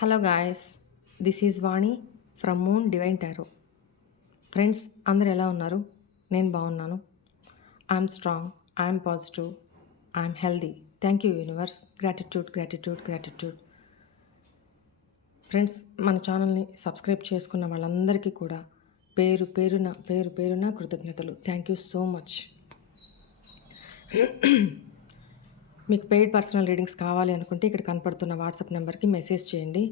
Hello guys, this is Vani from moon divine tarot. Friends, అందరు ఎలా ఉన్నారు? నేను బాగున్నాను. I'm strong, I'm positive, I'm healthy. Thank you universe. Gratitude. Friends, మన ఛానల్ని సబ్స్క్రైబ్ చేసుకున్న వాళ్ళందరికీ కూడా పేరు పేరున కృతజ్ఞతలు. Thank you so much. మీకు పెయిడ్ పర్సనల్ రీడింగ్స్ కావాలి అనుకుంటే ఇక్కడ కనపడుతున్న వాట్సాప్ నెంబర్కి మెసేజ్ చేయండి,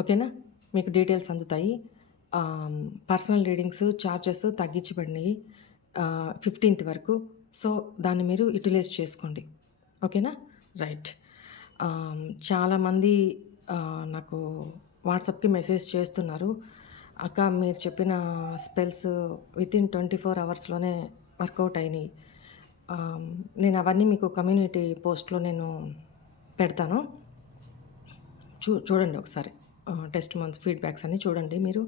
ఓకేనా? మీకు డీటెయిల్స్ అందుతాయి. పర్సనల్ రీడింగ్స్ ఛార్జెస్ తగ్గించబడినాయి 15th వరకు. సో దాన్ని మీరు యూటిలైజ్ చేసుకోండి, ఓకేనా? రైట్. చాలామంది నాకు వాట్సాప్కి మెసేజ్ చేస్తున్నారు, అక్క మీరు చెప్పిన స్పెల్స్ వితిన్ 24 అవర్స్లోనే వర్కౌట్ అయినాయి. నేను అవన్నీ మీకు కమ్యూనిటీ పోస్ట్లో నేను పెడతాను, చూడండి ఒకసారి. టెస్ట్ మంత్స్ ఫీడ్బ్యాక్స్ అన్నీ చూడండి మీరు.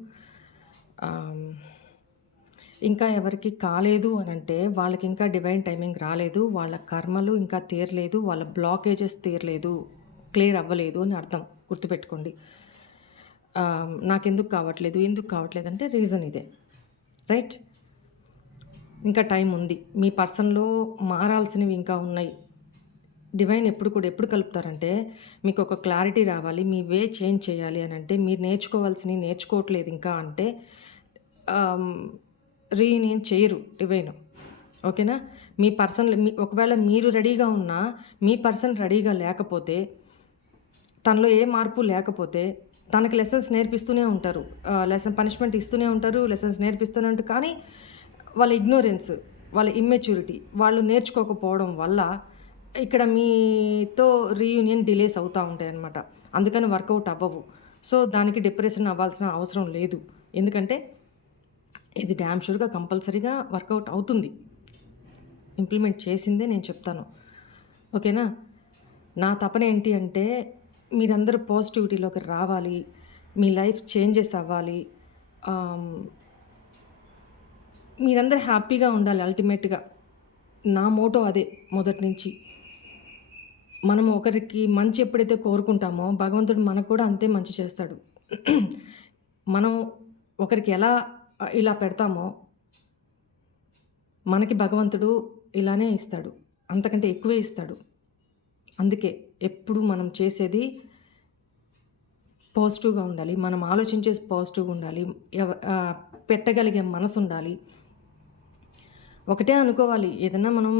ఇంకా ఎవరికి కాలేదు అని అంటే వాళ్ళకి ఇంకా డివైన్ టైమింగ్ రాలేదు, వాళ్ళ కర్మలు ఇంకా తీరలేదు, వాళ్ళ బ్లాకేజెస్ తీరలేదు, క్లియర్ అవ్వలేదు అని అర్థం. గుర్తుపెట్టుకోండి. ఎందుకు కావట్లేదు అంటే రీజన్ ఇదే, రైట్? ఇంకా టైం ఉంది. మీ పర్సన్లో మారాల్సినవి ఇంకా ఉన్నాయి. డివైన్ ఎప్పుడు కలుపుతారంటే మీకు ఒక క్లారిటీ రావాలి, మీ వే చేంజ్ చేయాలి అని అంటే, మీరు నేర్చుకోవాల్సినవి నేర్చుకోవట్లేదు ఇంకా అంటే రీయూనియన్ చేయరు డివైన్, ఓకేనా? మీ పర్సన్ ఒకవేళ మీరు రెడీగా ఉన్నా మీ పర్సన్ రెడీగా లేకపోతే, తనలో ఏ మార్పు లేకపోతే తనకి లెసన్స్ నేర్పిస్తూనే ఉంటారు, పనిష్మెంట్ ఇస్తూనే ఉంటారు, లెసన్స్ నేర్పిస్తూనే ఉంటారు. కానీ వాళ్ళ ఇగ్నోరెన్స్, వాళ్ళ ఇమ్మెచ్యూరిటీ, వాళ్ళు నేర్చుకోకపోవడం వల్ల ఇక్కడ మీతో రీయూనియన్ డిలేస్ అవుతూ ఉంటాయి అన్నమాట. అందుకని వర్కౌట్ అవ్వవు. సో దానికి డిప్రెషన్ అవ్వాల్సిన అవసరం లేదు, ఎందుకంటే ఇది డ్యామ్ షూర్గా కంపల్సరీగా వర్కౌట్ అవుతుంది. ఇంప్లిమెంట్ చేసిందే నేను చెప్తాను, ఓకేనా? నా తపన ఏంటి అంటే మీరందరూ పాజిటివిటీలోకి రావాలి, మీ లైఫ్ చేంజెస్ అవ్వాలి, మీరందరూ హ్యాపీగా ఉండాలి. అల్టిమేట్గా నా మోటో అదే మొదటి నుంచి. మనం ఒకరికి మంచి ఎప్పుడైతే కోరుకుంటామో భగవంతుడు మనకు కూడా అంతే మంచి చేస్తాడు. మనం ఒకరికి ఎలా ఇలా పెడతామో మనకి భగవంతుడు ఇలానే ఇస్తాడు, అంతకంటే ఎక్కువే ఇస్తాడు. అందుకే ఎప్పుడు మనం చేసేది పాజిటివ్గా ఉండాలి, మనం ఆలోచించేది పాజిటివ్గా ఉండాలి, పెట్టగలిగే మనసు ఉండాలి. ఒకటే అనుకోవాలి, ఏదైనా మనం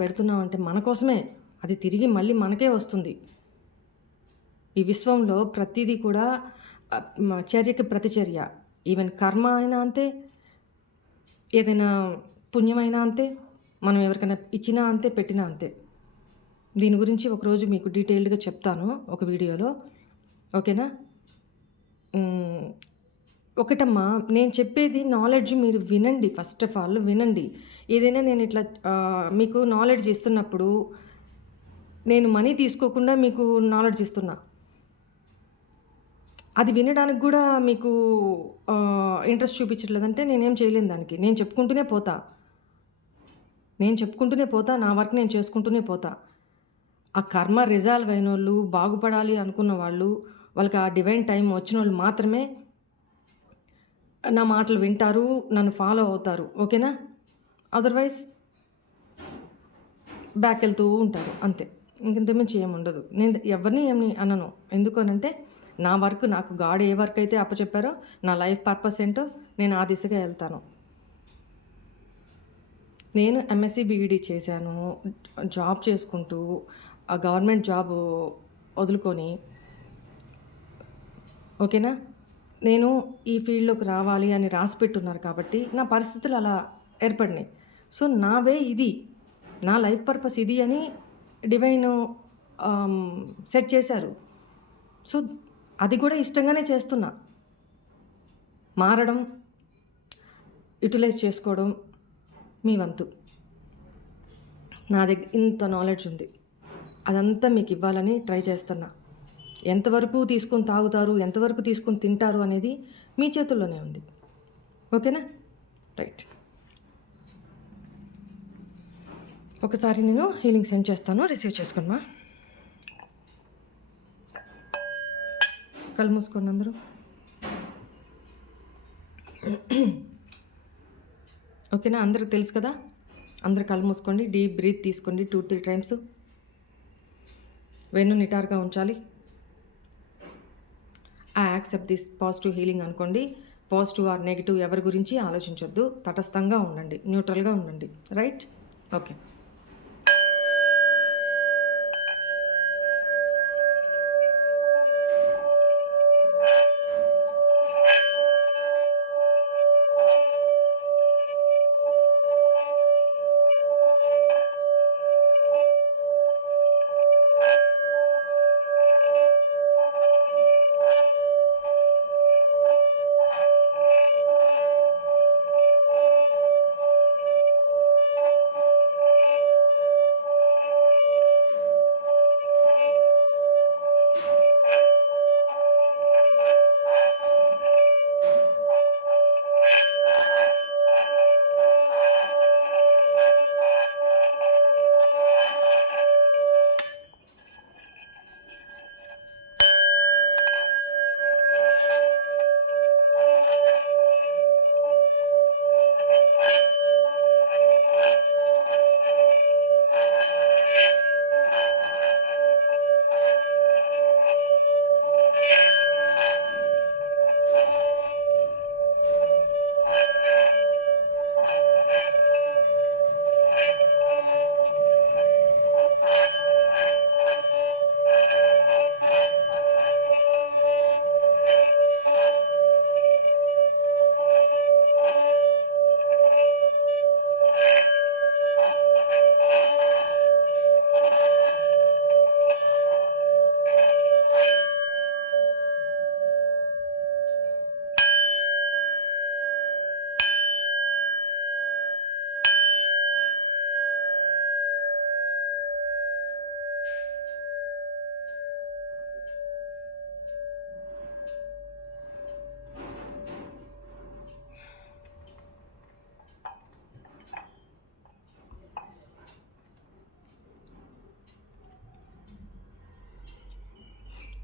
పెడుతున్నాం అంటే మన కోసమే, అది తిరిగి మళ్ళీ మనకే వస్తుంది. ఈ విశ్వంలో ప్రతిదీ కూడా చర్యకి ప్రతిచర్య. ఈవెన్ కర్మ అయినా అంతే, ఏదైనా పుణ్యమైనా అంతే, మనం ఎవరికైనా ఇచ్చినా అంతే, పెట్టినా అంతే. దీని గురించి ఒకరోజు మీకు డీటెయిల్డ్గా చెప్తాను ఒక వీడియోలో, ఓకేనా? ఒకటమ్మా, నేను చెప్పేది నాలెడ్జ్ మీరు వినండి. ఫస్ట్ ఆఫ్ ఆల్ వినండి. ఏదైనా నేను ఇట్లా మీకు నాలెడ్జ్ ఇస్తున్నప్పుడు నేను మనీ తీసుకోకుండా మీకు నాలెడ్జ్ ఇస్తున్నా. అది వినడానికి కూడా మీకు ఇంట్రెస్ట్ చూపించట్లేదంటే నేనేం చేయలేను దానికి. నేను చెప్పుకుంటూనే పోతా, నా వర్క్ నేను చేసుకుంటూనే పోతా. ఆ కర్మ రిజాల్వ్ అయిన వాళ్ళు, బాగుపడాలి అనుకున్న వాళ్ళు, వాళ్ళకి ఆ డివైన్ టైం వచ్చిన వాళ్ళు మాత్రమే నా మాటలు వింటారు, నన్ను ఫాలో అవుతారు, ఓకేనా? అదర్వైజ్ బ్యాక్ వెళ్తూ ఉంటారు, అంతే. ఇంకంతమించి ఏముండదు. నేను ఎవరిని ఏమి అనను. ఎందుకనంటే నా వర్క్, నాకు గాడ్ ఏ వర్క్ అయితే అప్పచెప్పారో, నా లైఫ్ పర్పస్ ఏంటో నేను ఆ దిశగా వెళ్తాను. నేను ఎంఎస్సి బీఈడి చేశాను, జాబ్ చేసుకుంటూ, ఆ గవర్నమెంట్ జాబ్ వదులుకొని, ఓకేనా? నేను ఈ ఫీల్డ్లోకి రావాలి అని రాసి పెట్టున్నారు కాబట్టి నా పరిస్థితులు అలా ఏర్పడినాయి. సో నా వే ఇది, నా లైఫ్ పర్పస్ ఇది అని డివైన్ సెట్ చేశారు. సో అది కూడా ఇష్టంగానే చేస్తున్నా. మారడం, యూటిలైజ్ చేసుకోవడం మీ వంతు. నా దగ్గర ఇంత నాలెడ్జ్ ఉంది, అదంతా మీకు ఇవ్వాలని ట్రై చేస్తున్నా. ఎంతవరకు తీసుకొని తాగుతారు, ఎంతవరకు తీసుకొని తింటారు అనేది మీ చేతుల్లోనే ఉంది, ఓకేనా? రైట్. ఒకసారి నేను హీలింగ్ సెండ్ చేస్తాను, రిసీవ్ చేసుకోమ్మా. కళ్ళు మూసుకోండి అందరూ. ఓకేనా? అందరికి తెలుసు కదా? అందరు కళ్ళు మూసుకోండి. డీప్ బ్రీత్ తీసుకోండి 2-3 టైమ్స్. వెన్ను నిటారుగా ఉంచాలి. I accept this positive healing అనుకోండి. పాజిటివ్ ఆర్ నెగిటివ్ ఎవరి గురించి ఆలోచించొద్దు. తటస్థంగా ఉండండి, న్యూట్రల్గా ఉండండి. Right? Okay.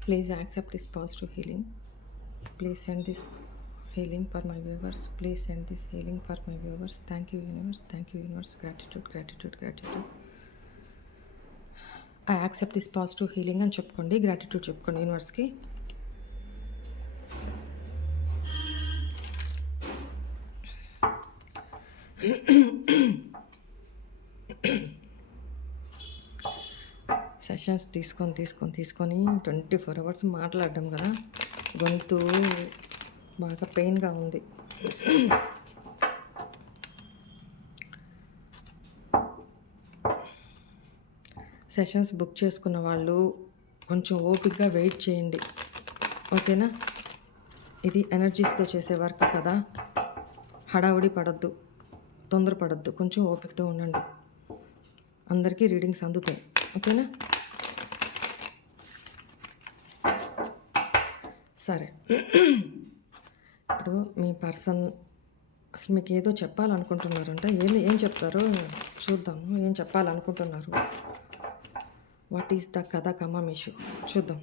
Please accept this positive healing. Please send this healing for my viewers. Please send this healing for my viewers. Thank you, universe. Thank you, universe. Gratitude, gratitude, gratitude. I accept this positive healing అని చెప్పుకోండి. Gratitude చెప్పుకోండి యూనివర్స్కి. Sessions తీసుకొని 24 hours మాట్లాడడం కదా, గొంతు బాగా పెయిన్గా ఉంది. Sessions book చేసుకున్న వాళ్ళు కొంచెం ఓపికగా వెయిట్ చేయండి. ఓకేనా? ఇది ఎనర్జీస్తో చేసే వర్క్ కదా, హడావుడి పడద్దు, తొందరపడద్దు, కొంచెం ఓపికతో ఉండండి. అందరికీ రీడింగ్స్ అందుతాయి. ఓకేనా? సరే, ఇప్పుడు మీ పర్సన్ అసలు మీకు ఏదో చెప్పాలనుకుంటున్నారంట. ఏం చెప్తారో చూద్దాము. ఏం చెప్పాలనుకుంటున్నారు? వాట్ ఈస్ ద కథ కమం ఇష్యూ చూద్దాం.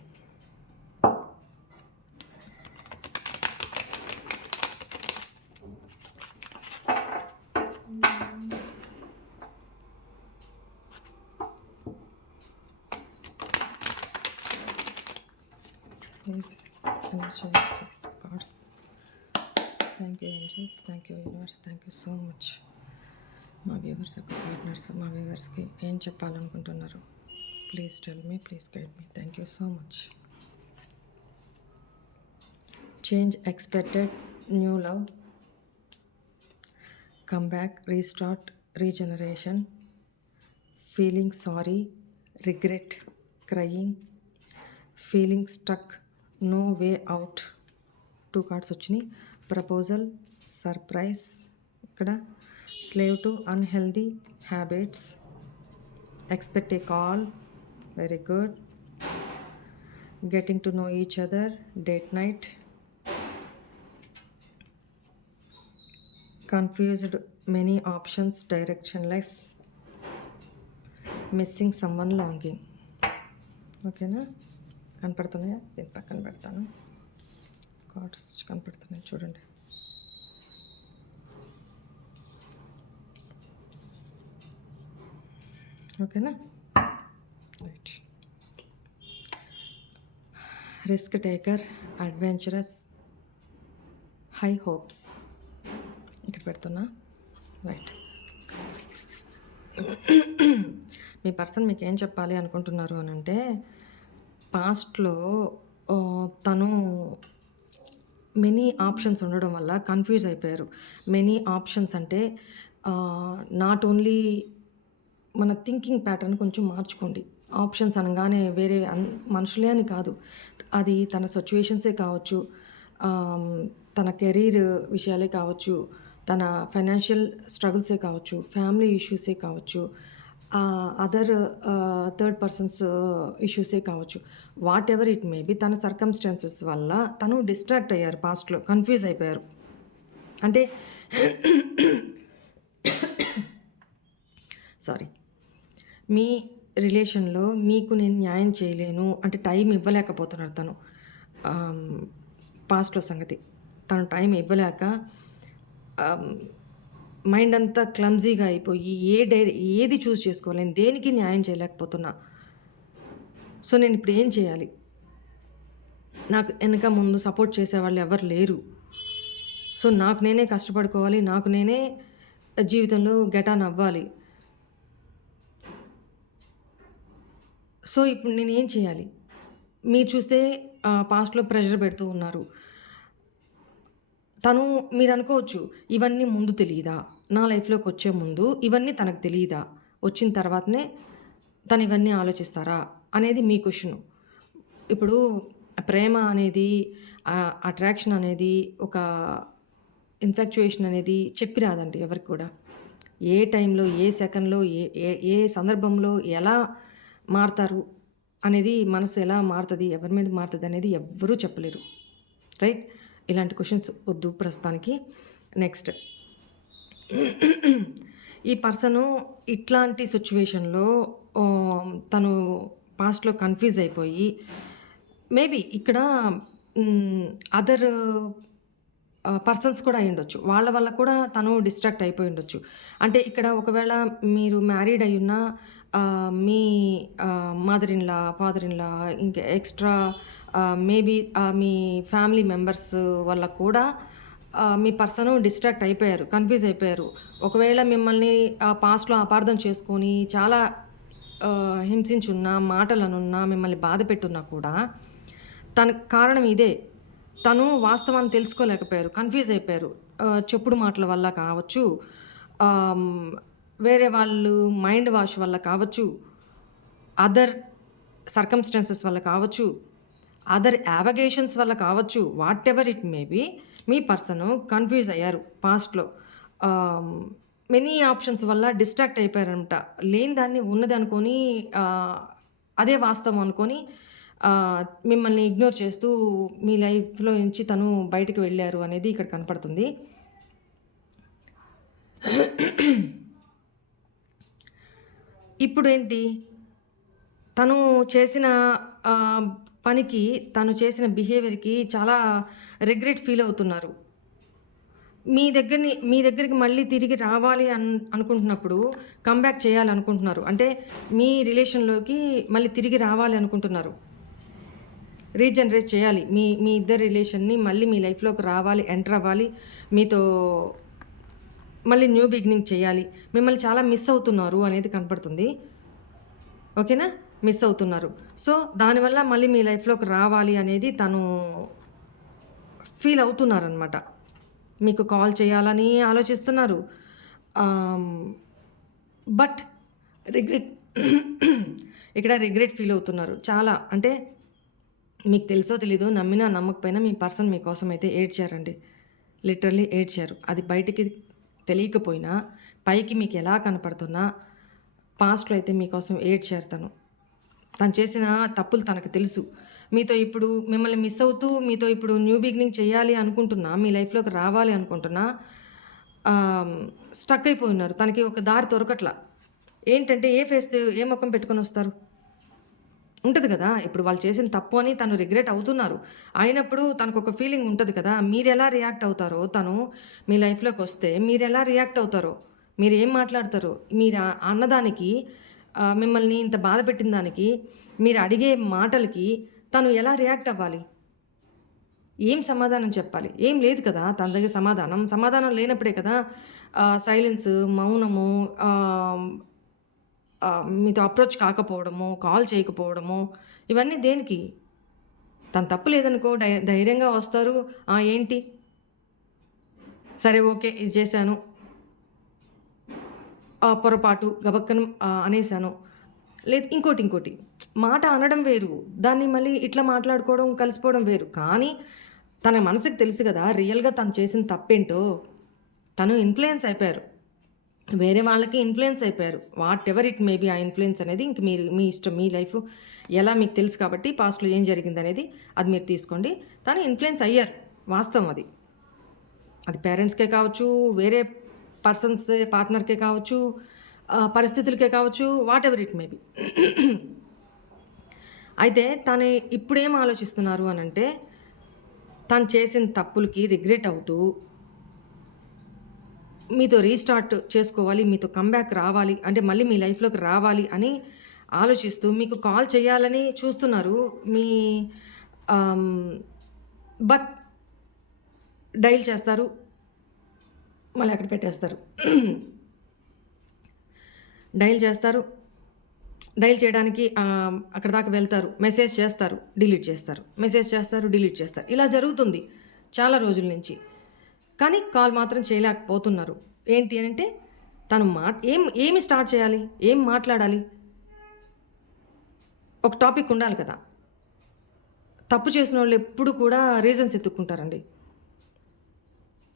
Please energize these cards. Thank you angels, thank you universe, thank you so much. మా వ్యూవర్స్ యొక్క పార్ట్నర్స్ మా వ్యూవర్స్కి ఏం చెప్పాలనుకుంటున్నారు? Please tell me, please guide me. Thank you so much. Change expected, new love, come back, restart, regeneration, feeling sorry, regret, crying, feeling stuck, no way out. 2 cards వచ్చినాయి. Proposal, surprise, ఇక్కడ slave to unhealthy habits, expect a call, very good, getting to know each other, date night, confused, many options, directionless, missing someone, longing. ఓకేనా? కనపడుతున్నాయా? దీని పక్కన పెడతాను. Cards కనపడుతున్నాయి చూడండి. ఓకేనా? Right. Risk taker, adventurous, high hopes ఇక్కడ పెడుతున్నా. రైట్. మీ పర్సన్ మీకు ఏం చెప్పాలి అనుకుంటున్నారు అని అంటే, పాస్ట్లో తను మెనీ ఆప్షన్స్ ఉండడం వల్ల కన్ఫ్యూజ్ అయిపోయారు. మెనీ ఆప్షన్స్ అంటే నాట్ ఓన్లీ మన థింకింగ్ ప్యాటర్న్ కొంచెం మార్చుకోండి. ఆప్షన్స్ అనగానే వేరే మనుషులే అని కాదు, అది తన సిచ్యువేషన్సే కావచ్చు, తన కెరీర్ విషయాలే కావచ్చు, తన ఫైనాన్షియల్ స్ట్రగుల్సే కావచ్చు, ఫ్యామిలీ ఇష్యూసే కావచ్చు, అదర్ థర్డ్ పర్సన్స్ ఇష్యూసే కావచ్చు. What ever it may be, తన సర్కమ్స్టాన్సెస్ వల్ల తను డిస్ట్రాక్ట్ అయ్యారు, పాస్ట్లో కన్ఫ్యూజ్ అయిపోయారు. అంటే సారీ, మీ రిలేషన్లో మీకు నేను న్యాయం చేయలేను అంటే టైం ఇవ్వలేకపోతున్నారు తను. పాస్ట్లో సంగతి, తను టైం ఇవ్వలేక మైండ్ అంతా క్లమ్జీగా అయిపోయి ఏది చూస్ చేసుకోలేను, దేనికి న్యాయం చేయలేకపోతున్నా. సో నేను ఇప్పుడు ఏం చేయాలి, నాకు వెనక ముందు సపోర్ట్ చేసేవాళ్ళు ఎవరు లేరు. సో నాకు నేనే కష్టపడుకోవాలి, నాకు నేనే జీవితంలో గెట్ ఆన్ అవ్వాలి. సో ఇప్పుడు నేను ఏం చేయాలి? మీరు చూస్తే పాస్ట్లో ప్రెషర్ పెడుతూ ఉన్నారు. తను, మీరు అనుకోవచ్చు ఇవన్నీ ముందు తెలియదా, నా లైఫ్లోకి వచ్చే ముందు ఇవన్నీ తనకు తెలియదా, వచ్చిన తర్వాతనే తను ఇవన్నీ ఆలోచిస్తారా అనేది మీ క్వశ్చను. ఇప్పుడు ప్రేమ అనేది, అట్రాక్షన్ అనేది, ఒక ఇన్ఫాక్చుయేషన్ అనేది చెప్పి రాదండి ఎవరికి కూడా. ఏ టైంలో, ఏ సెకండ్లో, ఏ సందర్భంలో ఎలా మారుతారు అనేది, మనసు ఎలా మారుతుంది, ఎవరి మీద మారుతుంది అనేది ఎవ్వరూ చెప్పలేరు. రైట్? ఇలాంటి క్వశ్చన్స్ వద్దు ప్రస్తుతానికి. నెక్స్ట్, ఈ పర్సను ఇట్లాంటి సిచ్యువేషన్లో తను పాస్ట్లో కన్ఫ్యూజ్ అయిపోయి, మేబీ ఇక్కడ అదర్ పర్సన్స్ కూడా అయి ఉండొచ్చు, వాళ్ళ వల్ల కూడా తను డిస్ట్రాక్ట్ అయిపోయి ఉండొచ్చు. అంటే ఇక్కడ ఒకవేళ మీరు మ్యారీడ్ అయి ఉన్నా, మీ mother in law, father in law, ఇంకా ఎక్స్ట్రా మేబీ మీ ఫ్యామిలీ మెంబర్స్ వల్ల కూడా మీ పర్సన్ డిస్ట్రాక్ట్ అయిపోయారు, కన్ఫ్యూజ్ అయిపోయారు. ఒకవేళ మిమ్మల్ని పాస్ట్లో అపార్థం చేసుకొని చాలా హింసించున్నా, మాటలనున్నా, మిమ్మల్ని బాధ పెట్టున్నా కూడా తనకు కారణం ఇదే. తను వాస్తవాన్ని తెలుసుకోలేకపోయారు, కన్ఫ్యూజ్ అయిపోయారు. చెప్పుడు మాటల వల్ల కావచ్చు, వేరే వాళ్ళు మైండ్ వాష్ వల్ల కావచ్చు, అదర్ సర్కమ్స్టాన్సెస్ వల్ల కావచ్చు, అదర్ యావగేషన్స్ వల్ల కావచ్చు, what ever it may be, me person confuse అయ్యారు పాస్ట్లో. మెనీ ఆప్షన్స్ వల్ల డిస్ట్రాక్ట్ అయిపోయారంట. లేని దాన్ని ఉన్నది అనుకొని, అదే వాస్తవం అనుకొని మిమ్మల్ని ఇగ్నోర్ చేస్తూ మీ లైఫ్లో నుంచి తను బయటికి వెళ్ళారు అనేది ఇక్కడ కనపడుతుంది. ఇప్పుడు ఏంటి, తను చేసిన పనికి, తను చేసిన బిహేవియర్కి చాలా రిగ్రెట్ ఫీల్ అవుతున్నారు. మీ దగ్గరికి మళ్ళీ తిరిగి రావాలి అనుకుంటున్నప్పుడు, కంబ్యాక్ చేయాలనుకుంటున్నారు. అంటే మీ రిలేషన్లోకి మళ్ళీ తిరిగి రావాలి అనుకుంటున్నారు, రీజనరేట్ చేయాలి. మీ ఇద్దరు రిలేషన్ని మళ్ళీ మీ లైఫ్లోకి రావాలి, ఎంటర్ అవ్వాలి, మీతో మళ్ళీ న్యూ బిగినింగ్ చేయాలి. మిమ్మల్ని చాలా మిస్ అవుతున్నారు అనేది కనపడుతుంది. ఓకేనా? మిస్ అవుతున్నారు. సో దానివల్ల మళ్ళీ మీ లైఫ్లోకి రావాలి అనేది తను ఫీల్ అవుతున్నారనమాట. మీకు కాల్ చేయాలని ఆలోచిస్తున్నారు. బట్ ఇక్కడ రిగ్రెట్ ఫీల్ అవుతున్నారు చాలా. అంటే మీకు తెలుసో తెలీదో, నమ్మినా నమ్మకపోయినా మీ పర్సన్ మీకోసం అయితే ఏడ్చారండి. లిటరల్లీ ఏడ్చారు. అది బయటికి తెలియకపోయినా, పైకి మీకు ఎలా కనపడుతున్నా, పాస్ట్లో అయితే మీకోసం ఏడ్చారు. తను చేసిన తప్పులు తనకు తెలుసు. మీతో ఇప్పుడు మిమ్మల్ని మిస్ అవుతూ, మీతో ఇప్పుడు న్యూ బిగినింగ్ చేయాలి అనుకుంటున్నా, మీ లైఫ్లోకి రావాలి అనుకుంటున్నా, స్టక్ అయిపోయి ఉన్నారు. తనకి ఒక దారి దొరకట్లా. ఏంటంటే ఏ ముఖం పెట్టుకొని వస్తారు? ఉంటది కదా! ఇప్పుడు వాళ్ళు చేసిన తప్పు అని తను రిగ్రెట్ అవుతున్నారు. అయినప్పుడు తనకొక ఫీలింగ్ ఉంటది కదా! మీరెలా రియాక్ట్ అవుతారో, తను మీ లైఫ్‌లోకొస్తే మీరెలా రియాక్ట్ అవుతారో, మీరేం మాట్లాడతారో, మీరు అన్నదానికి మిమ్మల్ని ఇంత బాధ పెట్టిన దానికి, మీరు అడిగే మాటలకి తను ఎలా రియాక్ట్ అవ్వాలి? ఏం సమాధానం చెప్పాలి? ఏం లేదు కదా! తన దగ్గర సమాధానం. సమాధానం లేనప్పుడే కదా సైలెన్స్, మౌనము, ఆహ్, మీతో అప్రోచ్ కాకపోవడము, కాల్ చేయకపోవడము, ఇవన్నీ దేనికి? తన తప్పు లేదనుకో ధైర్యంగా వస్తారు. ఏంటి? సరే ఓకే. ఇది చేశాను. పొరపాటు గబక్కన అనేసాను. లేదు ఇంకోటి. మాట అనడం వేరు. దాన్ని మళ్ళీ ఇట్లా మాట్లాడుకోవడం, కలిసిపోవడం వేరు. కానీ తన మనసుకి తెలుసు గదా! రియల్‌గా తను చేసిన తప్పేంటో. తను ఇన్‌ఫ్లుయెన్స్ అయిపోయారు. వేరే వాళ్ళకి ఇన్‌ఫ్లుయెన్స్ అయిపోయారు. వాటెవర్ ఇట్ మే బి ఆ ఇన్‌ఫ్లుయెన్స్ అనేది ఇంక మీరు మీ ఇష్టం. మీ లైఫ్ ఎలా మీకు తెలుసు కాబట్టి పాస్ట్‌లో ఏం జరిగిందనేది అది మీరు తీసుకోండి. తను ఇన్‌ఫ్లుయెన్స్ అయ్యారు. వాస్తవం అది. అది పేరెంట్స్‌కే కావచ్చు, వేరే పర్సన్స్ పార్ట్నర్‌కే కావచ్చు, పరిస్థితులకే కావచ్చు, వాటెవర్ ఇట్ మే బి. అయితే తను ఇప్పుడేం ఆలోచిస్తున్నారు అనంటే, తను చేసిన తప్పులకి రిగ్రెట్ అవుతూ, మీతో రీస్టార్ట్ చేసుకోవాలి, మీతో కమ్‌బ్యాక్ రావాలి, అంటే మళ్ళీ మీ లైఫ్‌లోకి రావాలి అని ఆలోచిస్తూ మీకు కాల్ చేయాలని చూస్తున్నారు. మీ ఆహ్, బట్ డయల్ చేస్తారు. మళ్ళీ అక్కడ పెట్టేస్తారు. డయల్ చేస్తారు. డయల్ చేయడానికి అక్కడి దాకా వెళ్తారు. మెసేజ్ చేస్తారు, డిలీట్ చేస్తారు. మెసేజ్ చేస్తారు, డిలీట్ చేస్తారు. ఇలా జరుగుతుంది చాలా రోజుల నుంచి. కానీ కాల్ మాత్రం చేయలేకపోతున్నారు. ఏంటి అనంటే తను ఏమి స్టార్ట్ చేయాలి? ఏం మాట్లాడాలి? ఒక టాపిక్ ఉండాలి కదా! తప్పు చేసినోళ్ళు ఎప్పుడు కూడా రీజన్స్ ఎతుక్కుంటారండి.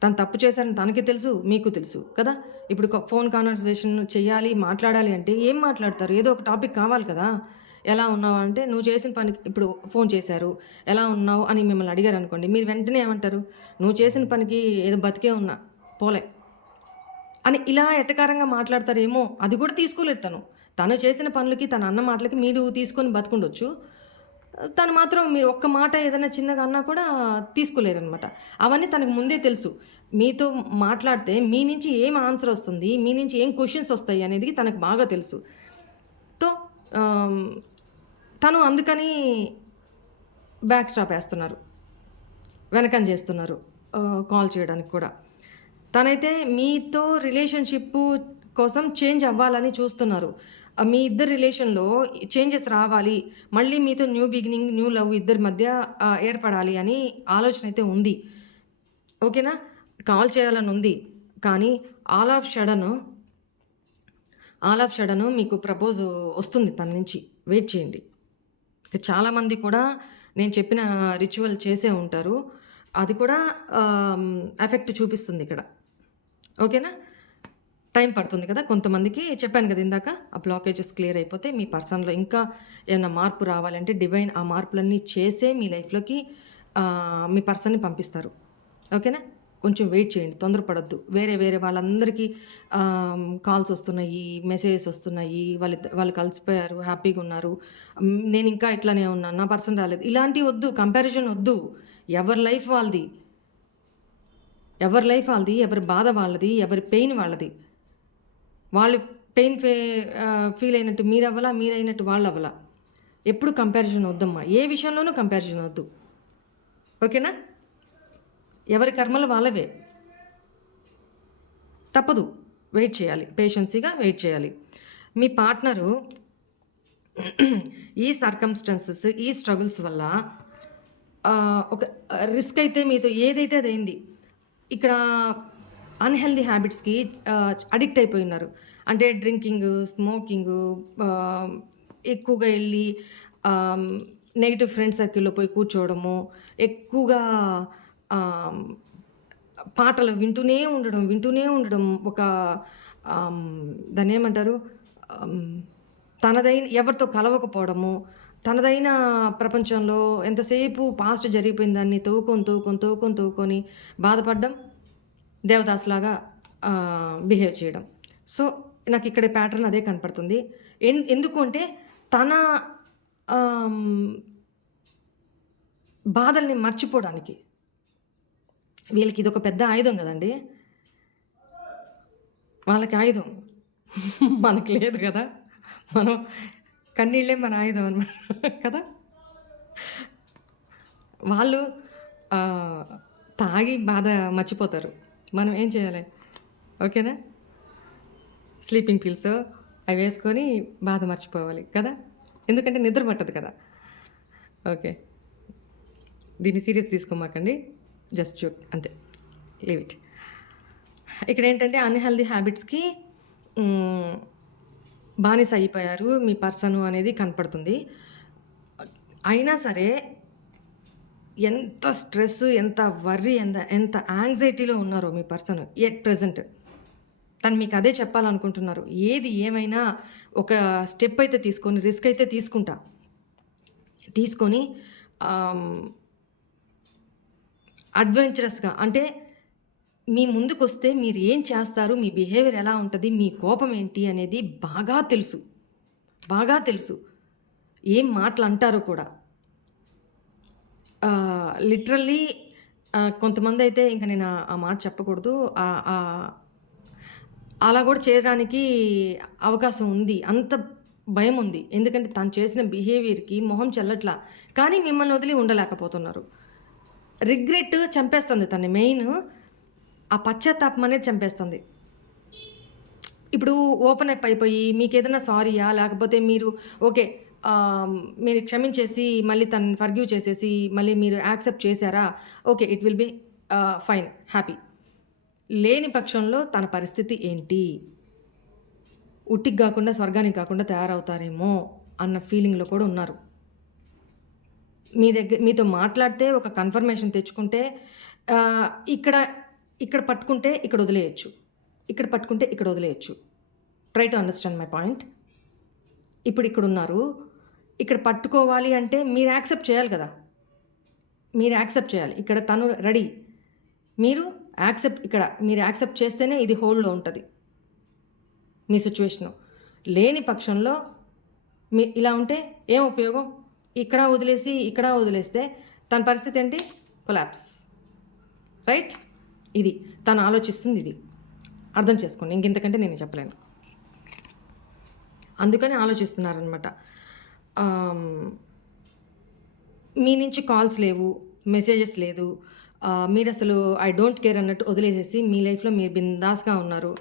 తను తప్పు చేశారని తనకి తెలుసు, మీకు తెలుసు కదా! ఇప్పుడు ఫోన్ కాన్వర్సేషన్ చేయాలి, మాట్లాడాలి అంటే ఏం మాట్లాడతారు? ఏదో ఒక టాపిక్ కావాలి కదా! ఎలా ఉన్నావు అంటే, నువ్వు చేసిన పనికి ఇప్పుడు ఫోన్ చేశారు. ఎలా ఉన్నావు అని మిమ్మల్ని అడిగారనుకోండి. మీరు వెంటనే ఏమంటారు? నువ్వు చేసిన పనికి ఏదో బతికే ఉన్నా, పోలే అని ఇలా ఎటకారంగా మాట్లాడతారేమో! అది కూడా తీసుకోలేదు తను. తను చేసిన పనులకి, తను అన్న మాటలకి మీరు తీసుకొని బతికుండొచ్చు. తను మాత్రం మీరు ఒక్క మాట ఏదైనా చిన్నగా అన్నా కూడా తీసుకోలేరనమాట. అవన్నీ తనకు ముందే తెలుసు. మీతో మాట్లాడితే మీ నుంచి ఏం ఆన్సర్ ఒస్తుంది, మీ నుంచి ఏం క్వెషన్స్ ఒస్తాయి అనేది తనకు బాగా తెలుసు. తో ఆహ్, తను అందుకని బ్యాక్ స్టాప్ ఏస్తున్నారు. వెనకంజ చేస్తున్నారు. కాల్ చేయడానికి కూడా. తనైతే మీతో రిలేషన్‌షిప్పు కోసం చేంజ్ అవ్వాలని చూస్తున్నారు. మీ ఇద్దరి రిలేషన్‌లో చేంజెస్ రావాలి. మళ్ళీ మీతో న్యూ బిగినింగ్, న్యూ లవ్ ఇద్దరి మధ్య ఏర్పడాలి అని ఆలోచన అయితే ఉంది. ఓకేనా? కాల్ చేయాలని ఉంది. కానీ ఆల్ ఆఫ్ షడను మీకు ప్రపోజ్ వస్తుంది తన నుంచి. వెయిట్ చేయండి. ఇక చాలామంది కూడా నేను చెప్పిన రిచువల్ చేసే ఉంటారు. అది కూడా ఎఫెక్ట్ చూపిస్తుంది ఇక్కడ. ఓకేనా? టైం పడుతుంది కదా! కొంతమందికి చెప్పాను కదా ఇందాక. ఆ బ్లాకేజెస్ క్లియర్ అయిపోతే మీ పర్సన్‌లో ఇంకా ఏమన్నా మార్పు రావాలంటే డివైన్ ఆ మార్పులన్నీ చేసే మీ లైఫ్‌లోకి మీ పర్సన్‌ని పంపిస్తారు. ఓకేనా? కొంచెం వెయిట్ చేయండి. తొందరపడొద్దు. వేరే వేరే వాళ్ళందరికీ కాల్స్ వస్తున్నాయి, మెసేజెస్ వస్తున్నాయి. వాళ్ళు కలిసిపోయారు, హ్యాపీగున్నారు. నేనింకా ఇట్లానే ఉన్నాను. నా పర్సన్ రాలేదు. ఇలాంటివి వద్దు. కంపారిజన్ వద్దు. ఎవరి లైఫ్ వాళ్ళది. ఎవరి లైఫ్ వాళ్ళది. ఎవరి బాధ వాళ్ళది. ఎవరి పెయిన్ వాళ్ళది. వాళ్ళు పెయిన్ ఫీల్ అయినట్టు మీరవ్వలా, మీరైనట్టు వాళ్ళవ్వలా. ఎప్పుడు కంపారిజన్ వద్దమ్మా. ఏ విషయంలోనూ కంపారిజన్ వద్దు. ఓకేనా? ఎవరి కర్మలు వాళ్ళవే. తప్పదు. వెయిట్ చేయాలి. పేషెన్సీగా వెయిట్ చేయాలి. మీ పార్ట్నరు ఈ సర్కమ్‌స్టాన్సెస్, ఈ స్ట్రగుల్స్ వల్ల ఒక రిస్క్ అయితే మీతో ఏదైతే అదయింది. ఇక్కడ అన్‌హెల్తీ హ్యాబిట్స్‌కి అడిక్ట్ అయిపోయున్నారు. అంటే డ్రింకింగు, స్మోకింగు, ఎక్కువగా ఎళ్లి ఆహ్, నెగెటివ్ ఫ్రెండ్ సర్కిల్‌లో పోయి కూర్చోవడము, ఎక్కువగా ఆహ్, పాటలు వింటూనే ఉండడం. ఒక ఆహ్, దాన్నేమంటారు? ఆహ్, ఎవరితో కలవకపోవడము, తనదైన ప్రపంచంలో ఎంతసేపు పాస్ట్ జరిగిపోయిన దాన్ని తవ్వుకొని బాధపడడం, దేవదాసులాగా బిహేవ్ చేయడం. సో, నాకిక్కడ ప్యాటర్న్ అదే కనపడుతుంది. ఎందుకు అంటే తన ఆహ్, బాధల్ని మర్చిపోవడానికి. వీళ్ళకి ఇదొక పెద్ద ఆయుధం గదండీ! వాళ్ళకి ఆయుధం. మనకి లేదు గదా! మనం కన్నీళ్ళే మన ఆయుధం అనమాట కదా! వాళ్ళు ఆహ్, తాగి బాధ మర్చిపోతారు. మనం ఏం చేయాలి? ఓకేనా? స్లీపింగ్ పిల్సో అవి వేసుకొని బాధ మర్చిపోవాలి కదా! ఎందుకంటే నిద్ర పట్టదు కదా! ఓకే. దీన్ని సీరియస్ తీసుకోమాకండి. జస్ట్ జోక్ అంతే. Leave it. ఇక్కడేంటంటే అన్‌హెల్తీ హ్యాబిట్స్‌కి హ్మ్, బానిస అయిపోయారు మీ పర్సను అనేది కనపడుతుంది. అయినా సరే ఎంత స్ట్రెస్, ఎంత వర్రీ, ఎంత ఎంత యాంగ్జైటీలో ఉన్నారో మీ పర్సన్ ఎట్ ప్రెజెంట్. తను మీకు అదే చెప్పాలనుకుంటున్నారు. ఏది ఏమైనా ఒక స్టెప్ అయితే తీసుకొని, రిస్క్ అయితే తీసుకుంటా. తీసుకొని ఆహ్, అడ్వెంచరస్‌గా అంటే మీ ముందుకొస్తే మీరు ఏం చేస్తారు? మీ బిహేవియర్ ఎలా ఉంటది? మీ కోపం ఏంటి అనేది బాగా తెలుసు. బాగా తెలుసు. ఏం మాటలంటారో కూడా. లిటరల్లీ కొంతమందైతే ఇంక నేను ఆ మాట చెప్పకూడదు. అలా గూడా చేయడానికి అవకాశం ఉంది. అంత భయముంది. ఎందుకంటే తను చేసిన బిహేవియర్‌కి మొహం చెల్లట్లా. కానీ మిమ్మల్ని వదిలి ఉండలేకపోతున్నారు. రిగ్రెట్ చంపేస్తుంది తనని మెయిను. ఆ పశ్చాత్తాపం అనేది చంపేస్తుంది. ఇప్పుడు ఓపెన్ అప్ అయిపోయి మీకేదైనా సారీయా? లేకపోతే మీరు ఓకే. మీరు క్షమించేసి మళ్ళీ తనని ఫర్‌గివ్ చేసేసి మళ్ళీ మీరు యాక్సెప్ట్ చేసారా? Okay. It will be fine. Happy. లేని పక్షంలో తన పరిస్థితి ఏంటి? ఉట్టికి గాకుండా స్వర్గానికి కాకుండా తయారవుతారేమో అన్న ఫీలింగ్‌లో కూడా ఉన్నారు. మీతో మాట్లాడితే ఒక కన్ఫర్మేషన్ తెచ్చుకుంటే ఆహ్, ఇక్కడ ఇక్కడ పట్టుకుంటే ఇక్కడ వదిలేయొచ్చు. ఇక్కడ పట్టుకుంటే ఇక్కడ వదిలేయొచ్చు. Try to understand my point. ఇప్పుడు ఇక్కడున్నారు. ఇక్కడ పట్టుకోవాలి అంటే మీరు యాక్సెప్ట్ చేయాలి కదా! మీరు యాక్సెప్ట్ చేయాలి. ఇక్కడ తను రెడీ. మీరు మీరు యాక్సెప్ట్ చేస్తేనే ఇది హోల్డ్‌లో ఉంటది. మీ సిట్యుయేషను. లేని పక్షంలో ఇలా ఉంటే ఏం ఉపయోగం? ఇక్కడ వదిలేసి, ఇక్కడ వదిలేస్తే తన పరిస్థితి ఏంటి? కొలాప్స్. రైట్? ఇది. తను ఆలోచిస్తుంది ఇది. అర్థం చేసుకోండి. ఇంకింతకంటే నేను చెప్పలేను. అందుకని ఆలోచిస్తున్నారనమాట. మీ నుంచి కాల్స్ లేవు, మెసేజెస్ లేదు. మీరసలు ఐ డోంట్ కేర్ అన్నట్టు వదిలేసేసి మీ లైఫ్‌లో మీరు బిందాస్‌గా ఉన్నారు.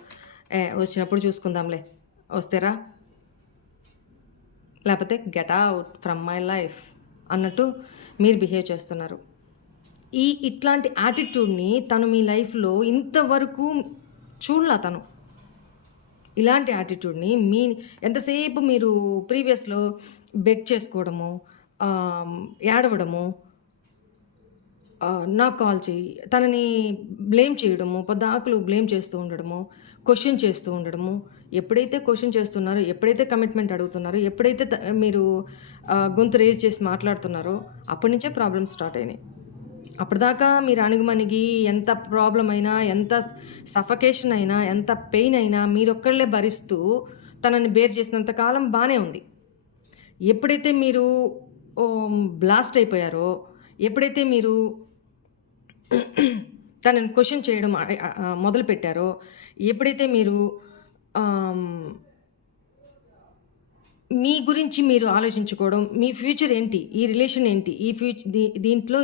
వచ్చినప్పుడు చూసుకుందాంలే. వస్తే రా. లేపోతే get out from my life అన్నట్టు మీరు బిహేవ్ చేస్తున్నారు. ఇట్లాంటి యాటిట్యూడ్‌ని తను మీ లైఫ్‌లో ఇంతవరకు చూడలా తను. ఇలాంటి యాటిట్యూడ్‌ని ఎంతసేపు మీరు ప్రీవియస్‌లో బెగ్ చేసుకోవడము, ఏడవడము, నాకు కాల్ చెయ్యి, తనని బ్లేమ్ చేయడము, పొద్దాకులు బ్లేమ్ చేస్తూ ఉండడము, క్వెషన్ చేస్తూ ఉండడము. ఎప్పుడైతే క్వెషన్ చేస్తున్నారో, ఎప్పుడైతే కమిట్మెంట్ అడుగుతున్నారో, ఎప్పుడైతే మీరు గొంతు రేజ్ చేసి మాట్లాడుతున్నారో అప్పటి నుంచే ప్రాబ్లమ్స్ స్టార్ట్ అయినాయి. అప్పటిదాకా మీరు అణుగుమణిగి ఎంత ప్రాబ్లమ్ అయినా, ఎంత సఫకేషన్ అయినా, ఎంత పెయిన్ అయినా మీరొక్కళ్ళే భరిస్తూ తనని బేర్ చేసినంత కాలం బానే ఉంది. ఎప్పుడైతే మీరు బ్లాస్ట్ అయిపోయారో, ఎప్పుడైతే మీరు తనని క్వెషన్ చేయడం మొదలుపెట్టారో, ఎప్పుడైతే మీరు మీ గురించి మీరు ఆలోచించుకోవడం, మీ ఫ్యూచర్ ఏంటి? ఈ రిలేషన్ ఏంటి? దీంట్లో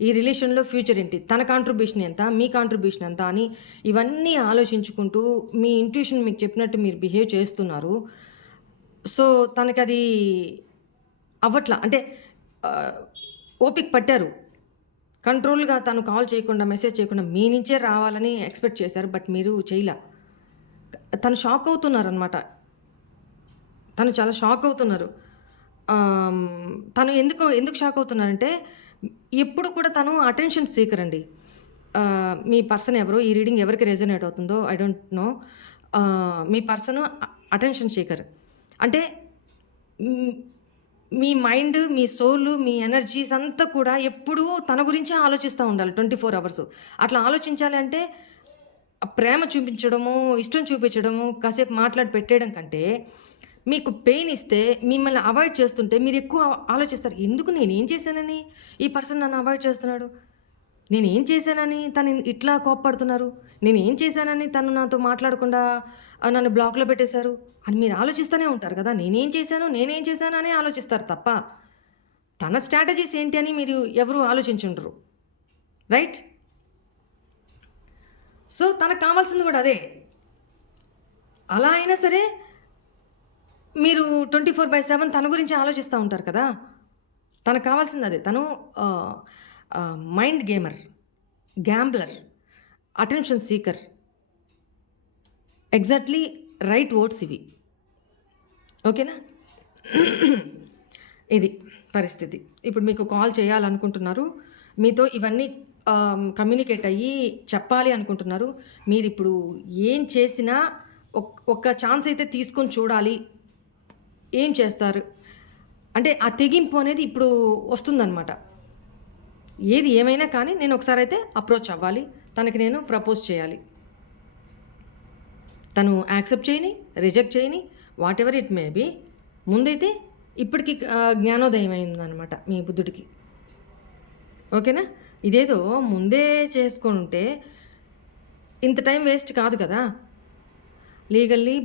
ఈ రిలేషన్‌లో ఫ్యూచర్ ఏంటి? తన కాంట్రిబ్యూషన్ ఎంత? మీ కాంట్రిబ్యూషన్ ఎంత? అని ఇవన్నీ ఆలోచించుకుంటూ మీ ఇంట్యూషన్ మీకు చెప్పినట్టు మీరు బిహేవ్ చేస్తున్నారు. సో, తనకది అవ్వట్లా. అంటే ఓపిక పట్టారు. కంట్రోల్‌గా తను కాల్ చేయకుండా, మెసేజ్ చేయకుండా మీ నుంచే రావాలని ఎక్స్‌పెక్ట్ చేశారు. బట్ మీరు చేయలా. తను షాక్ అవుతున్నారనమాట. తను చాలా షాక్ అవుతున్నారు. తను ఎందుకు షాక్ అవుతున్నారంటే, ఎప్పుడు కూడా తను అటెన్షన్ సీకర్ అండి. మీ పర్సన్ ఎవరో ఈ రీడింగ్ ఎవరికి రెజొనేట్ అవుతుందో I don't know. Me person attention seeker. అంటే మీ మైండ్, మీ సోల్, మీ ఎనర్జీస్ అంతా కూడా ఎప్పుడూ తన గురించే ఆలోచిస్తూ ఉండాలి 24 అవర్స్. అట్లా ఆలోచించాలి అంటే ప్రేమ చూపించడము, ఇష్టం చూపించడము, కాసేపు మాట్లాడి పెట్టేయడం కంటే మీకు పెయిన్ ఇస్తే, మిమ్మల్ని అవాయిడ్ చేస్తుంటే మీరు ఎక్కువ ఆలోచిస్తారు. ఎందుకు నేనేం చేశానని ఈ పర్సన్ నన్ను అవాయిడ్ చేస్తున్నాడు? నేనేం చేశానని తను ఇట్లా కోప్పడుతున్నారు? నేనేం చేశానని తను నాతో మాట్లాడకుండా నన్ను బ్లాక్‌లో పెట్టేశారు? అని మీరు ఆలోచిస్తూనే ఉంటారు కదా! నేనేం చేశాను అని ఆలోచిస్తారు తప్ప, తన స్ట్రాటజీస్ ఏంటి అని మీరు ఎవరు ఆలోచించుండరు. రైట్? సో, తనకు కావాల్సింది కూడా అదే. అలా అయినా సరే మీరు 24/7 తన గురించి ఆలోచిస్తూ ఉంటారు కదా! తనకు కావాల్సింది అదే. తను mind gamer, gambler, attention seeker. Exactly right words ఇవి. ఓకేనా? ఇది పరిస్థితి. ఇప్పుడు మీకు కాల్ చేయాలనుకుంటున్నారు. మీతో ఇవన్నీ కమ్యూనికేట్ అయ్యి చెప్పాలి అనుకుంటున్నారు. మీరిప్పుడు ఏం చేసినా ఒక్క ఛాన్స్ అయితే తీసుకొని చూడాలి. ఏం చేస్తారు? అంటే ఆ తెగింపు అనేది ఇప్పుడు వస్తుందనమాట. ఏది ఏమైనా కానీ నేను ఒకసారి అయితే అప్రోచ్ అవ్వాలి. తనకి నేను ప్రపోజ్ చేయాలి. తను యాక్సెప్ట్ చేయని, రిజెక్ట్ చేయని, whatever it may be, ముందైతే ఇప్పటికి జ్ఞానోదయం అయిందనమాట మీ బుద్ధుడికి. ఓకేనా? ఇదేదో ముందే చేసుకుంటే ఇంత టైం వేస్ట్ కాదు కదా. Legally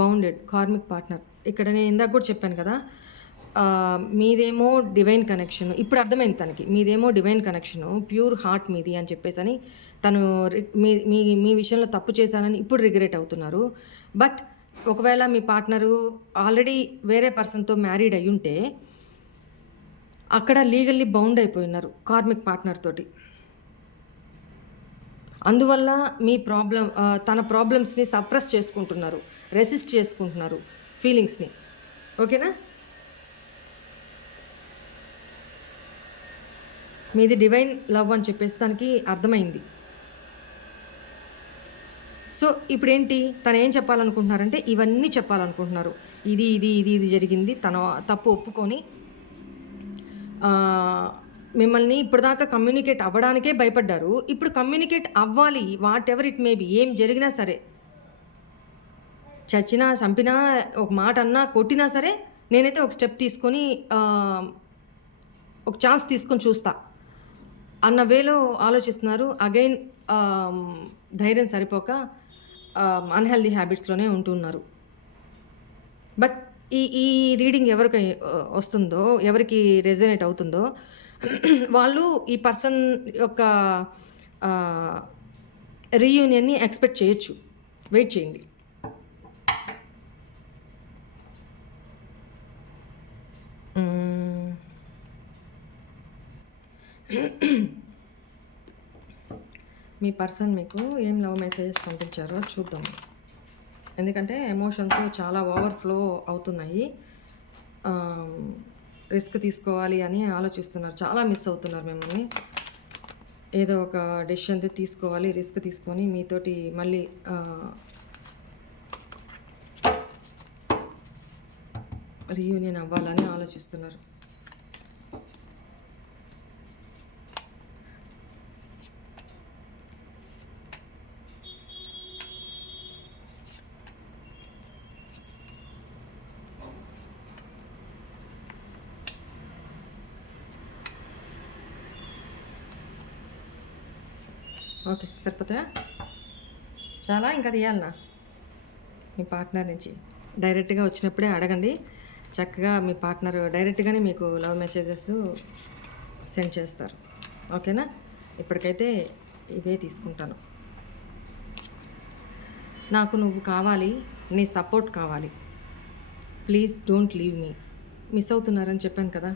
bounded karmic partner. ఇక్కడ నేను ఇందాక కూడా చెప్పాను కదా, మీదేమో డివైన్ కనెక్షన్. ఇప్పుడు అర్థమైంది తనకి, మీదేమో డివైన్ కనెక్షను, ప్యూర్ హార్ట్ మీది అని చెప్పేసి తను మీ విషయంలో తప్పు చేశానని ఇప్పుడు రిగ్రెట్ అవుతున్నారు. బట్ ఒకవేళ మీ పార్ట్నరు ఆల్రెడీ వేరే పర్సన్తో మ్యారీడ్ అయి ఉంటే అక్కడ లీగల్లీ బౌండ్ అయిపోయి ఉన్నారు కార్మిక్ పార్ట్నర్ తోటి. అందువల్ల మీ తన ప్రాబ్లమ్స్ని సప్రెస్ చేసుకుంటున్నారు, రెసిస్ట్ చేసుకుంటున్నారు ఫీలింగ్స్ని. ఓకేనా? మీది డివైన్ లవ్ అని చెప్పేసి తనకి అర్థమైంది. సో ఇప్పుడు ఏంటి, తను ఏం చెప్పాలనుకుంటున్నారంటే ఇవన్నీ చెప్పాలనుకుంటున్నారు. ఇది ఇది ఇది ఇది జరిగింది, తన తప్పు ఒప్పుకొని మిమ్మల్ని ఇప్పటిదాకా కమ్యూనికేట్ అవ్వడానికే భయపడ్డారు. ఇప్పుడు కమ్యూనికేట్ అవ్వాలి. What ever it may be, ఏం జరిగినా సరే, చచ్చినా చంపినా ఒక మాట అన్నా కొట్టినా సరే నేనైతే ఒక స్టెప్ తీసుకొని ఒక ఛాన్స్ తీసుకొని చూస్తా అన్న వేలో ఆలోచిస్తున్నారు. అగైన్ ధైర్యం సరిపోక అన్హెల్దీ హ్యాబిట్స్లోనే ఉంటున్నారు. బట్ ఈ రీడింగ్ ఎవరికి వస్తుందో, ఎవరికి రెజొనేట్ అవుతుందో వాళ్ళు ఈ పర్సన్ యొక్క రీయూనియన్ని ఎక్స్పెక్ట్ చేయొచ్చు. వెయిట్ చేయండి. మీ పర్సన్ మీకు ఏం లవ్ మెసేజెస్ పంపించారో చూద్దాం. ఎందుకంటే ఎమోషన్స్ చాలా ఓవర్ఫ్లో అవుతున్నాయి. రిస్క్ తీసుకోవాలి అని ఆలోచిస్తున్నారు. చాలా మిస్ అవుతున్నారు మిమ్మల్ని. ఏదో ఒక డెసిషన్ తీసుకోవాలి, రిస్క్ తీసుకొని మీతోటి మళ్ళీ రీయూనియన్ అవ్వాలని ఆలోచిస్తున్నారు. ఓకే, సరిపోతాయా? చాలా ఇంకా తీయాలనా? మీ పార్ట్నర్ నుంచి డైరెక్ట్గా వచ్చినప్పుడే అడగండి. చక్కగా మీ పార్ట్నర్ డైరెక్ట్గానే మీకు లవ్ మెసేజెస్ సెండ్ చేస్తారు. ఓకేనా? ఇప్పటికైతే ఇవే తీసుకుంటాను. నాకు నువ్వు కావాలి, నీ సపోర్ట్ కావాలి, please don't leave me. Miss అవుతున్నారని చెప్పాను కదా.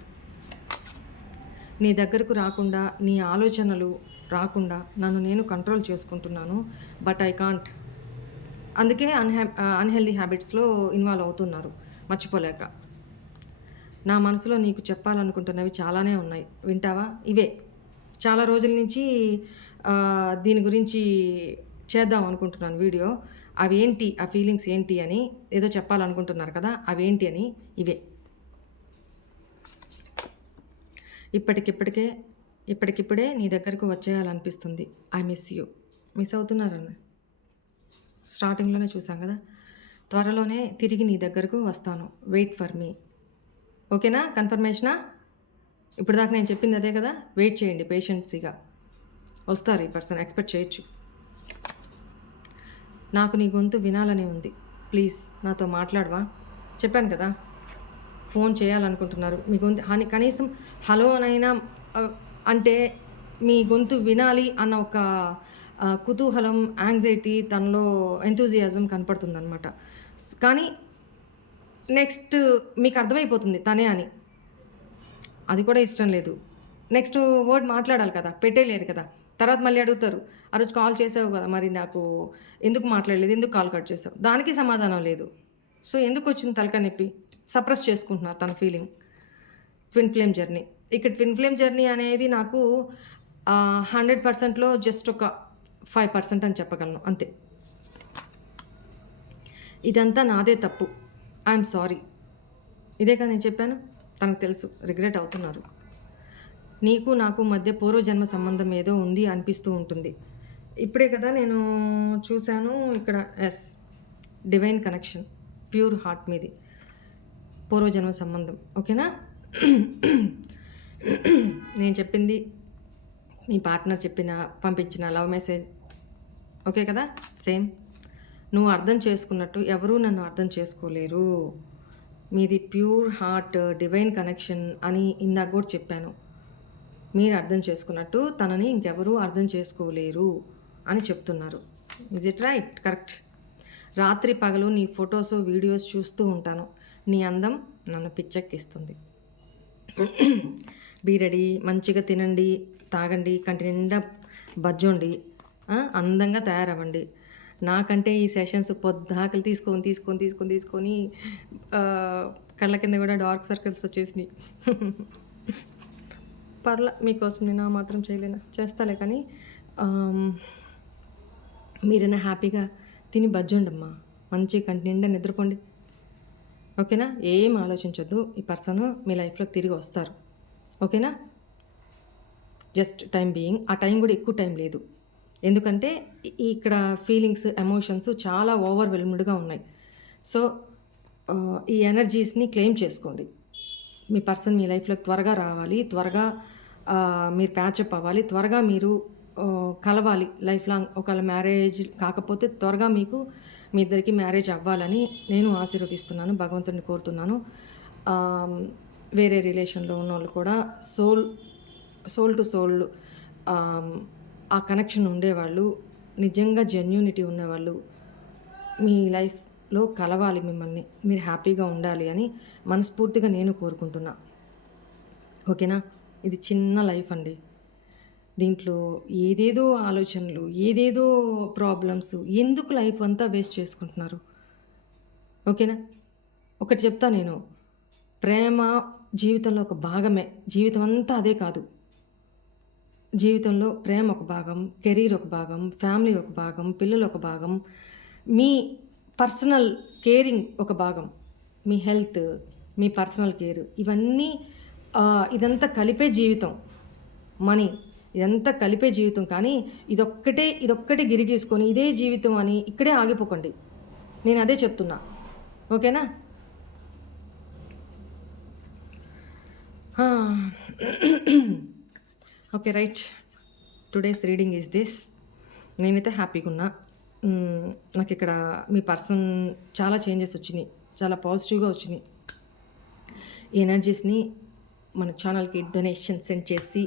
నీ దగ్గరకు రాకుండా, నీ ఆలోచనలు రాకుండా నన్ను నేను కంట్రోల్ చేసుకుంటున్నాను. But I can't. అందుకే అన్హెల్దీ హ్యాబిట్స్లో ఇన్వాల్వ్ అవుతున్నారు మర్చిపోలేక. నా మనసులో నీకు చెప్పాలనుకుంటున్నవి చాలానే ఉన్నాయి, వింటావా? ఇవే చాలా రోజుల నుంచి దీని గురించి చేద్దాం అనుకుంటున్నాను వీడియో. అవేంటి, ఆ ఫీలింగ్స్ ఏంటి అని ఏదో చెప్పాలనుకుంటున్నారు కదా, అవేంటి అని ఇవే. ఇప్పటికిప్పుడే నీ దగ్గరకు వచ్చేయాలనిపిస్తుంది. I miss you. మిస్ అవుతున్నారన్న స్టార్టింగ్లోనే చూసాం కదా. త్వరలోనే తిరిగి నీ దగ్గరకు వస్తాను. Wait for me. ఓకేనా? కన్ఫర్మేషనా? ఇప్పుడు దాకా నేను చెప్పింది అదే కదా. వెయిట్ చేయండి పేషెన్సీగా. వస్తారు ఈ పర్సన్, ఎక్స్పెక్ట్ చేయొచ్చు. నాకు నీ గొంతు వినాలని ఉంది, ప్లీజ్ నాతో మాట్లాడవా? చెప్పాను కదా, ఫోన్ చేయాలనుకుంటున్నారు. మీ గొంతు కనీసం హలో అనైనా అంటే మీ గొంతు వినాలి అన్న ఒక కుతూహలం, యాంగ్జైటీ, తనలో ఎంతూజియాజం కనపడుతుందన్నమాట. కానీ నెక్స్ట్ మీకు అర్థమైపోతుంది తనే అని. అది కూడా ఇష్టం లేదు. నెక్స్ట్ వర్డ్ మాట్లాడాలి కదా, పెట్టేయలేరు కదా. తర్వాత మళ్ళీ అడుగుతారు, ఆ రోజు కాల్ చేసావు కదా, మరి నాకు ఎందుకు మాట్లాడలేదు, ఎందుకు కాల్ కట్ చేసావు? దానికి సమాధానం లేదు. సో ఎందుకు వచ్చింది తలకాయ నొప్పి? సప్రెస్ చేసుకుంటున్నారు తన ఫీలింగ్. Twin flame journey. ఇక్కడ ట్విన్ ఫ్లేమ్ జర్నీ అనేది నాకు 100%లో జస్ట్ ఒక 5% అని చెప్పగలను అంతే. ఇదంతా నాదే తప్పు, ఐఎమ్ సారీ. ఇదే కదా నేను చెప్పాను. తనకు తెలుసు, రిగ్రెట్ అవుతున్నారు. నీకు నాకు మధ్య పూర్వజన్మ సంబంధం ఏదో ఉంది అనిపిస్తూ ఉంటుంది. ఇప్పుడే కదా నేను చూశాను ఇక్కడ. Yes, divine connection, pure heart మీది, పూర్వజన్మ సంబంధం. ఓకేనా? నేను చెప్పింది మీ పార్ట్నర్ పంపించిన లవ్ మెసేజ్ ఓకే కదా? సేమ్ నువ్వు అర్థం చేసుకున్నట్టు ఎవరూ నన్ను అర్థం చేసుకోలేరు. మీది ప్యూర్ హార్ట్ డివైన్ కనెక్షన్ అని ఇందాక కూడా చెప్పాను. మీరు అర్థం చేసుకున్నట్టు తనని ఇంకెవరూ అర్థం చేసుకోలేరు అని చెప్తున్నారు. Is it right? కరెక్ట్. రాత్రి పగలు నీ ఫొటోస్ వీడియోస్ చూస్తూ ఉంటాను. నీ అందం నన్ను పిచ్చెక్కిస్తుంది. బీ రెడీ, మంచిగా తినండి, తాగండి, కంటి నిండా బజ్జోండి, అందంగా తయారవ్వండి. నాకంటే ఈ సెషన్స్ పొద్దాకలు తీసుకొని కళ్ళ కింద కూడా డార్క్ సర్కిల్స్ వచ్చేసినాయి. పర్లా, మీకోసం నేను ఆ మాత్రం చేయలేనా? చేస్తాలే. కానీ మీరైనా హ్యాపీగా తిని బజ్జుండమ్మా, మంచి కంటి నిండా నిద్రపోండి. ఓకేనా? ఏం ఆలోచించొద్దు. ఈ పర్సన్ మీ లైఫ్లోకి తిరిగి వస్తారు. ఓకేనా? Just time being. ఆ టైం కూడా ఎక్కువ టైం లేదు, ఎందుకంటే ఇక్కడ ఫీలింగ్స్, ఎమోషన్స్ చాలా ఓవర్వెల్మ్డ్గా ఉన్నాయి. సో ఈ ఎనర్జీస్ని క్లెయిమ్ చేసుకోండి. మీ పర్సన్ మీ లైఫ్లోకి త్వరగా రావాలి, త్వరగా మీరు ప్యాచప్ అవ్వాలి, త్వరగా మీరు కలవాలి లైఫ్ లాంగ్. ఒకవేళ మ్యారేజ్ కాకపోతే త్వరగా మీకు మీ ఇద్దరికి మ్యారేజ్ అవ్వాలని నేను ఆశీర్వదిస్తున్నాను, భగవంతుడిని కోరుతున్నాను. వేరే రిలేషన్లో ఉన్న వాళ్ళు కూడా సోల్ టు సోల్ ఆ కనెక్షన్ ఉండేవాళ్ళు, నిజంగా జెన్యూనిటీ ఉండేవాళ్ళు మీ లైఫ్లో కలవాలి, మిమ్మల్ని మీరు హ్యాపీగా ఉండాలి అని మనస్ఫూర్తిగా నేను కోరుకుంటున్నా. ఓకేనా? ఇది చిన్న లైఫ్ అండి. దీంట్లో ఏదేదో ఆలోచనలు, ఏదేదో ప్రాబ్లమ్స్, ఎందుకు లైఫ్ అంతా వేస్ట్ చేసుకుంటున్నారు? ఓకేనా? ఒకటి చెప్తా నేను, ప్రేమ జీవితంలో ఒక భాగమే. జీవితం అంతా అదే కాదు. జీవితంలో ప్రేమ ఒక భాగం, కెరీర్ ఒక భాగం, ఫ్యామిలీ ఒక భాగం, పిల్లలు ఒక భాగం, మీ పర్సనల్ కేరింగ్ ఒక భాగం, మీ హెల్త్, మీ పర్సనల్ కేర్, ఇవన్నీ ఇదంతా కలిపే జీవితం. మనీ, ఇదంతా కలిపే జీవితం. కానీ ఇదొక్కటే గిరిగీసుకొని ఇదే జీవితం అని ఇక్కడే ఆగిపోకండి. నేను అదే చెప్తున్నా. ఓకేనా? Okay, right. Today's reading is this. నేనైతే హ్యాపీగా ఉన్నా. నాకు ఇక్కడ మీ పర్సన్ చాలా చేంజెస్ వచ్చినాయి, చాలా పాజిటివ్గా వచ్చినాయి. ఈ ఎనర్జీస్ని మన ఛానల్కి డొనేషన్ సెండ్ చేసి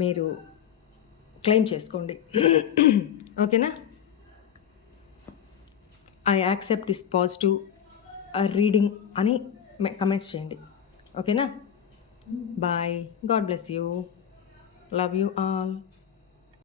మీరు క్లెయిమ్ చేసుకోండి. ఓకేనా? I accept this positive reading అని కమెంట్స్ చేయండి. ఓకేనా? Bye. God bless you. Love you all.